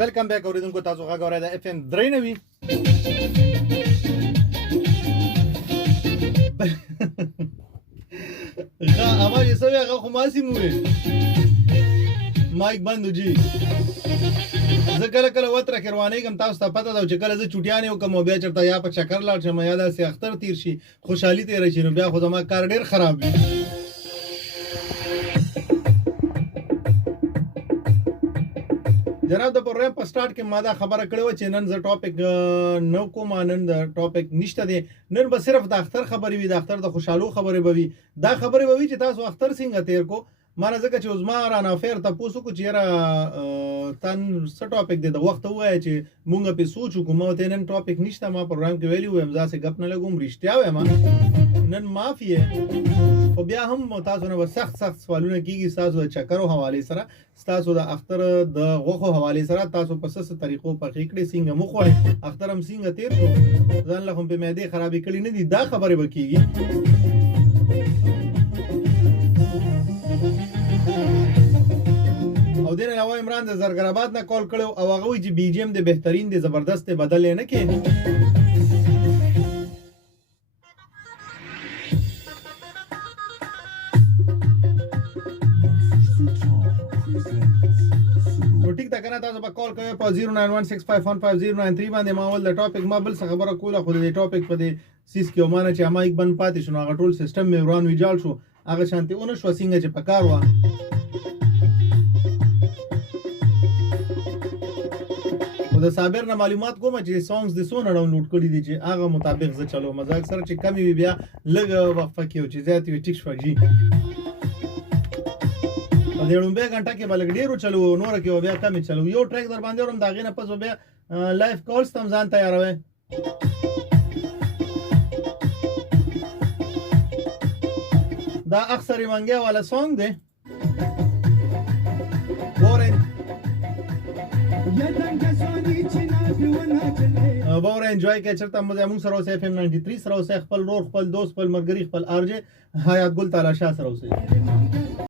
welcome back اوریدونکو تاسو غږ اورئ د اف ام 93 اواز یې سوي هغه خو ماسي موي مایک بندو جی زه کله کله وتره کروانېږم تاسو ته پته ده چې کله زه چوټیانې وکم او بیا چېرته یا په چکر لاړ شم یا داسې اختر تیر شي خوشحالي تېره شي نو بیا خو زما کار ډېر خراب وي جناب د پروګرام په سٹارټ کې ما دا خبره کړې وه چې نن زه ټاپک نو کوم نن د ټاپک نشته دی نن به صرف د اختر خبرې وي د اختر د خوشحالو خبرې به وي دا خبرې به وي چې تاسو اختر څنګه تیر کو ما نه ځکه چې زما رانه افیر تاسو کو چې یاره تن څه ټاپک دی د وخت وایي چې مونږ په سوچ وکړو ته نن ټاپک نشته ما پروګرام کې ویلی وایم ځکه غپ نه لګوم رښتیا وایم نن معافي خو بیا هم تاسو نه سخت سوالونه کیږي تاسو د چکرو حواله سره تاسو د اختر د غوخو حواله سره تاسو په څه طریقو په خېکړې څنګه مخوي اختر هم څنګه تیر شو ځان له هم په معده خرابې کړي نه دي دا خبره وکيږي او دین علاوه عمران د زرګرآباد نه کال کړو او هغه وی چې بي جی ام د بهترین د زبردست بدل نه کې ټیک دا کنه تاسو په کال کوئ په 09165150993 باندې ما ول د ټاپک ما بل څه خبره کوله خو د ټاپک په دې سیس کې ومانه چې ما یک بن پاتې شنو هغه ټول سیستم مې وران ویجال شو هغه شانتي اون شو څنګه چې پکار و د صابر نه معلومات کوم چې سانګز د سونه ډاونلوډ کړی دي چې هغه مطابق زه چلو مزاق سره چې کمی وي بیا لږ وقفه کې او چې زیات وي ټیک شوږي په دې لومبه غنټه کې بلګ ډیرو چلو نور کې بیا کمی چلو یو ټریک در باندې ورم داغې نه پس بیا لایف کالز تم ځان تیاروي دا اکثر منګه والا سانګ دی وورن باور انجوای کې چرته موږ سره اوسه اف ام 93 سره اوسه خپل رور خپل دوست خپل مرګري خپل ارجه حیات ګل تعالی شاه سره اوسه